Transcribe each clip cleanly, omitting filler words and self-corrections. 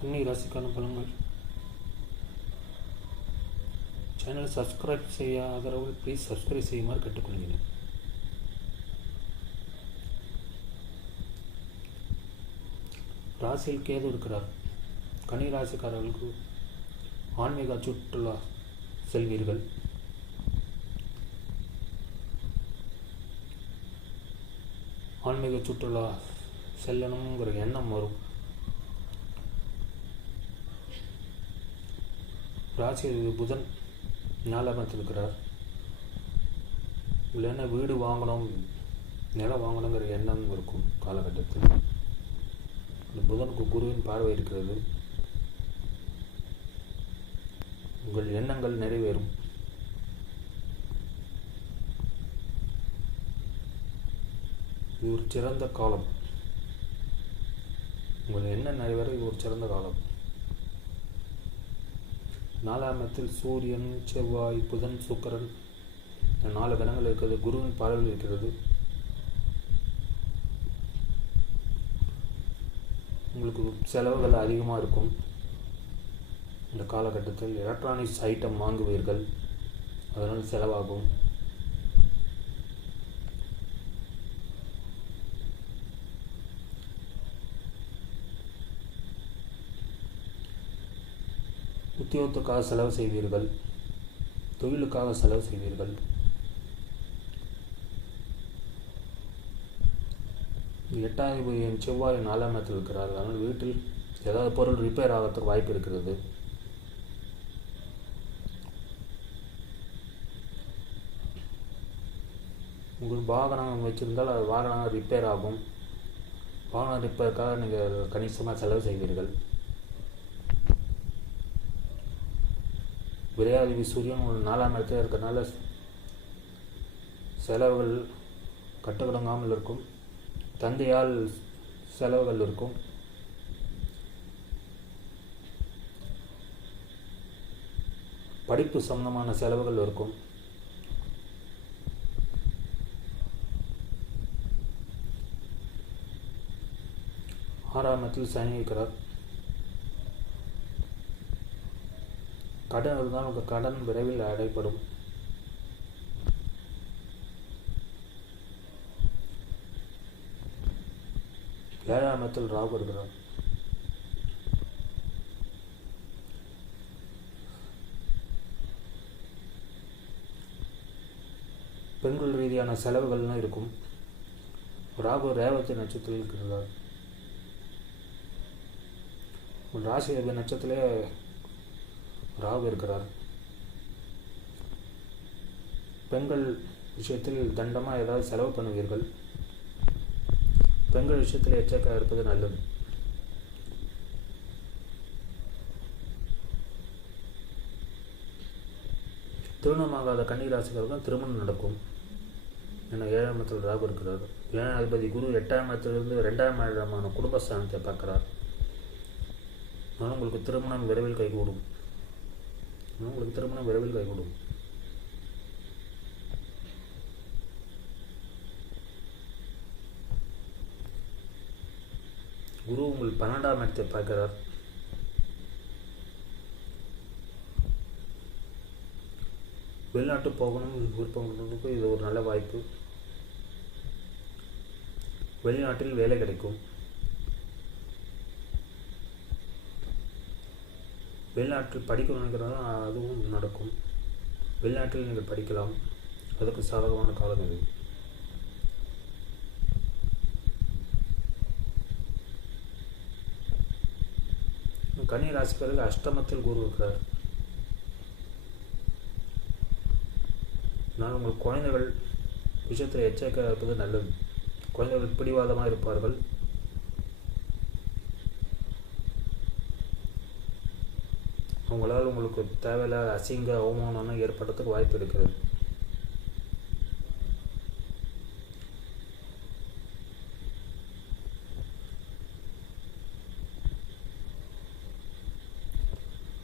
கன்னி ராசிக்கான பலன்கள். சேனலை சப்ஸ்கிரைப் செய்யாதவர்கள் ப்ளீஸ் சப்ஸ்கிரைப் செய்யுமாறு கேட்டுக்கொள்கிறேன். ராசியில் கேது இருக்கிறார். கன்னி ராசிக்காரர்களுக்கு ஆன்மீக சுற்றுலா செல்வீர்கள். ஆன்மீக சுற்றுலா செல்லணுங்கிற எண்ணம் வரும். ராசி புதன் 4ஆம் இடத்தில் இருக்கிறார். இல்லைன்னா வீடு வாங்கணும், நிலம் வாங்கணுங்கிற எண்ணம் இருக்கும் காலகட்டத்தில். இந்த புதனுக்கு குருவின் பார்வை இருக்கிறது. உங்கள் எண்ணங்கள் நிறைவேறும். இது ஒரு சிறந்த காலம். உங்கள் எண்ணம் நிறைவேற இது ஒரு சிறந்த காலம். 4ஆம் இடத்தில் சூரியன், செவ்வாய், புதன், சுக்கிரன் 4 கிரகங்கள் இருக்கிறது. குருவின் பார்வையில் இருக்கிறது. உங்களுக்கு செலவுகள் அதிகமாக இருக்கும். இந்த காலகட்டத்தில் எலக்ட்ரானிக்ஸ் ஐட்டம் வாங்குவீர்கள், அதனால் செலவாகும். உத்தியோகத்துக்காக செலவு செய்வீர்கள், தொழிலுக்காக செலவு செய்வீர்கள். எட்டாவது செவ்வாய் 4ஆம் இடத்தில் இருக்கிறார். அதனால் வீட்டில் ஏதாவது பொருள் ரிப்பேர் ஆகிறதுக்கு வாய்ப்பு இருக்கிறது. உங்கள் வாகனம் வச்சுருந்தால் அது வாகனம் ரிப்பேர் ஆகும். வாகனம் ரிப்பேருக்காக நீங்கள் கணிசமாக செலவு செய்வீர்கள். விரையாதிபதி சூரியன் 4ஆம் இடத்தில் இருக்கிறதுனால செலவுகள் கட்டுக்கடங்காமல் இருக்கும். தந்தையால் செலவுகள் இருக்கும். படிப்பு சம்பந்தமான செலவுகள் இருக்கும். ஆறாம் இடத்தில் சனி இருக்கிறார். கடன் இருந்தால் உங்கள் கடன் விரைவில் அடைப்படும். ஏழாம் இடத்தில் ராகு இருக்கிறார். பெண்கள் ரீதியான செலவுகள்லாம் இருக்கும். ராகு ரேவதி நட்சத்திரத்தில் இருக்கிறார். ராசி நட்சத்திரத்திலே ராகு இருக்கிறார். பெண்கள் விஷயத்தில் தண்டமாக ஏதாவது செலவு பண்ணுவீர்கள். பெண்கள் விஷயத்தில் எச்சரிக்கையாக இருப்பது நல்லது. திருமணமாகாத கன்னி ராசிக்காரர்கள் திருமணம் நடக்கும். ஏன்னா 7ஆம் இடத்தில் ராகு இருக்கிறார். 7ஆம் அதிபதி குரு 8ஆம் இடத்திலிருந்து 2ஆம் இடமான குடும்பஸ்தானத்தை பார்க்கிறார். ஆனால் உங்களுக்கு திருமணம் விரைவில் கைகூடும். குரு உங்கள் 12ஆம் இடத்தை பார்க்கிறார். வெளிநாட்டு போகணும் விருப்பம் இது ஒரு நல்ல வாய்ப்பு. வெளிநாட்டில் வேலை கிடைக்கும். வெளிநாட்டில் படிக்க நினைக்கிறதா அதுவும் நடக்கும். வெளிநாட்டில் நீங்கள் படிக்கலாம். அதுக்கு சாதகமான காலம் இது. கன்னி ராசிக்காரர்கள் அஷ்டமத்தில் குரு இருக்கிறார். நான் உங்கள் குழந்தைகள் விஷயத்தில் எச்சரிக்கையாக இருப்பது நல்லது. குழந்தைகள் பிடிவாதமாக இருப்பார்கள். உங்களால் உங்களுக்கு தேவையில்லாத அசிங்க அவமானம் ஏற்படுறதுக்கு வாய்ப்பு இருக்கிறது.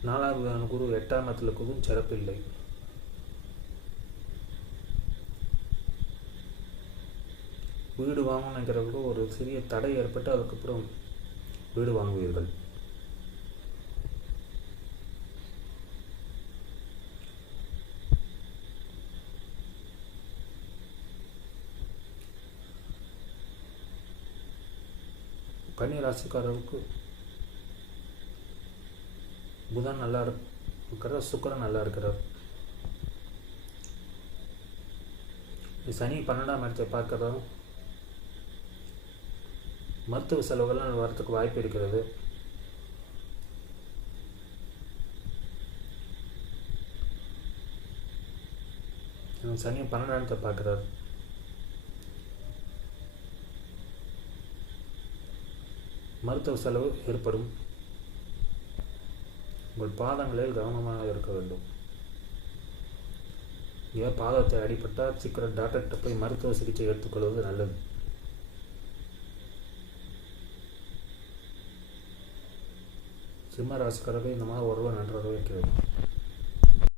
நாலாவது குரு 8ஆம் இடத்தில் இருக்கிறதும் சிறப்பில்லை. வீடு வாங்கணுங்கிறவங்க ஒரு சிறிய தடை ஏற்பட்டு அதுக்கப்புறம் வீடு வாங்குவீர்கள். கன்னி ராசிக்காரருக்கு புதன் நல்லா இருக்கிறார், சுக்கிரன் நல்லா இருக்கிறார். சனி 12ஆம் இடத்தை பார்க்கறதும் மருத்துவ செலவுகள்லாம் வரத்துக்கு வாய்ப்பு இருக்கிறது. சனி 12ஆம் இடத்தை பார்க்கிறார். மருத்துவ செலவு ஏற்படும். உங்கள் பாதங்களில் கவனமாக இருக்க வேண்டும். ஏன் பாதத்தை அடிபட்டால் சீக்கிரம் டாக்டர்கிட்ட போய் மருத்துவ சிகிச்சை எடுத்துக்கொள்வது நல்லது. சிம்ம ராசிக்காரர்கள் இந்த மாதிரி உறவு நன்றாக இருக்கிறது.